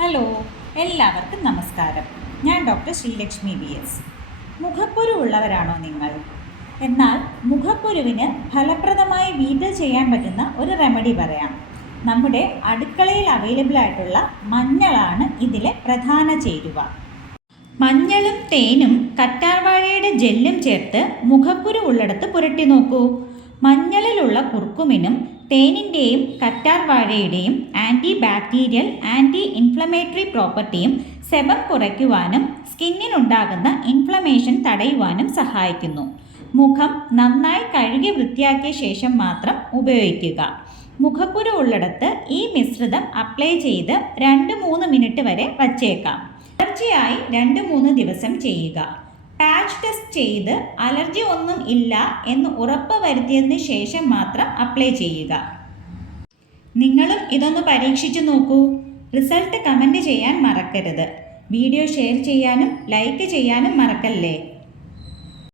Hello എല്ലാവർക്കും നമസ്കാരം. ഞാൻ ഡോക്ടർ ശ്രീലക്ഷ്മി വി എസ്. മുഖക്കുരു ഉള്ളവരാണോ നിങ്ങൾ? എന്നാൽ മുഖക്കുരുവിന് ഫലപ്രദമായി വീട്ടിൽ ചെയ്യാൻ പറ്റുന്ന ഒരു റെമഡി പറയാം. നമ്മുടെ അടുക്കളയിൽ അവൈലബിൾ ആയിട്ടുള്ള മഞ്ഞളാണ് ഇതിലെ പ്രധാന ചേരുവ. മഞ്ഞളും തേനും കറ്റാർവാഴയുടെ ജെല്ലും ചേർത്ത് മുഖക്കുരു ഉള്ളിടത്ത് പുരട്ടി നോക്കൂ. മഞ്ഞളിലുള്ള കുർക്കുമിനും തേനിന്റെയും കറ്റാർ വാഴയുടെയും ആന്റി ബാക്ടീരിയൽ ആന്റി ഇൻഫ്ലമേറ്ററി പ്രോപ്പർട്ടിയും സെബം കുറയ്ക്കുവാനും സ്കിന്നിനുണ്ടാകുന്ന ഇൻഫ്ലമേഷൻ തടയുവാനും സഹായിക്കുന്നു. മുഖം നന്നായി കഴുകി വൃത്തിയാക്കിയ ശേഷം മാത്രം ഉപയോഗിക്കുക. മുഖക്കുരു ഉള്ളിടത്ത് ഈ മിശ്രിതം അപ്ലൈ ചെയ്ത് രണ്ട് മൂന്ന് മിനിറ്റ് വരെ വച്ചേക്കാം. തുടർച്ചയായി രണ്ട് മൂന്ന് ദിവസം ചെയ്യുക. പാച്ച് ടെസ്റ്റ് ചെയ്ത് അലർജി ഒന്നും ഇല്ല എന്ന് ഉറപ്പ് വരുത്തിയതിന് ശേഷം മാത്രം അപ്ലൈ ചെയ്യുക. നിങ്ങളും ഇതൊന്ന് പരീക്ഷിച്ചു നോക്കൂ. റിസൾട്ട് കമന്റ് ചെയ്യാൻ മറക്കരുത്. വീഡിയോ ഷെയർ ചെയ്യാനും ലൈക്ക് ചെയ്യാനും മറക്കല്ലേ?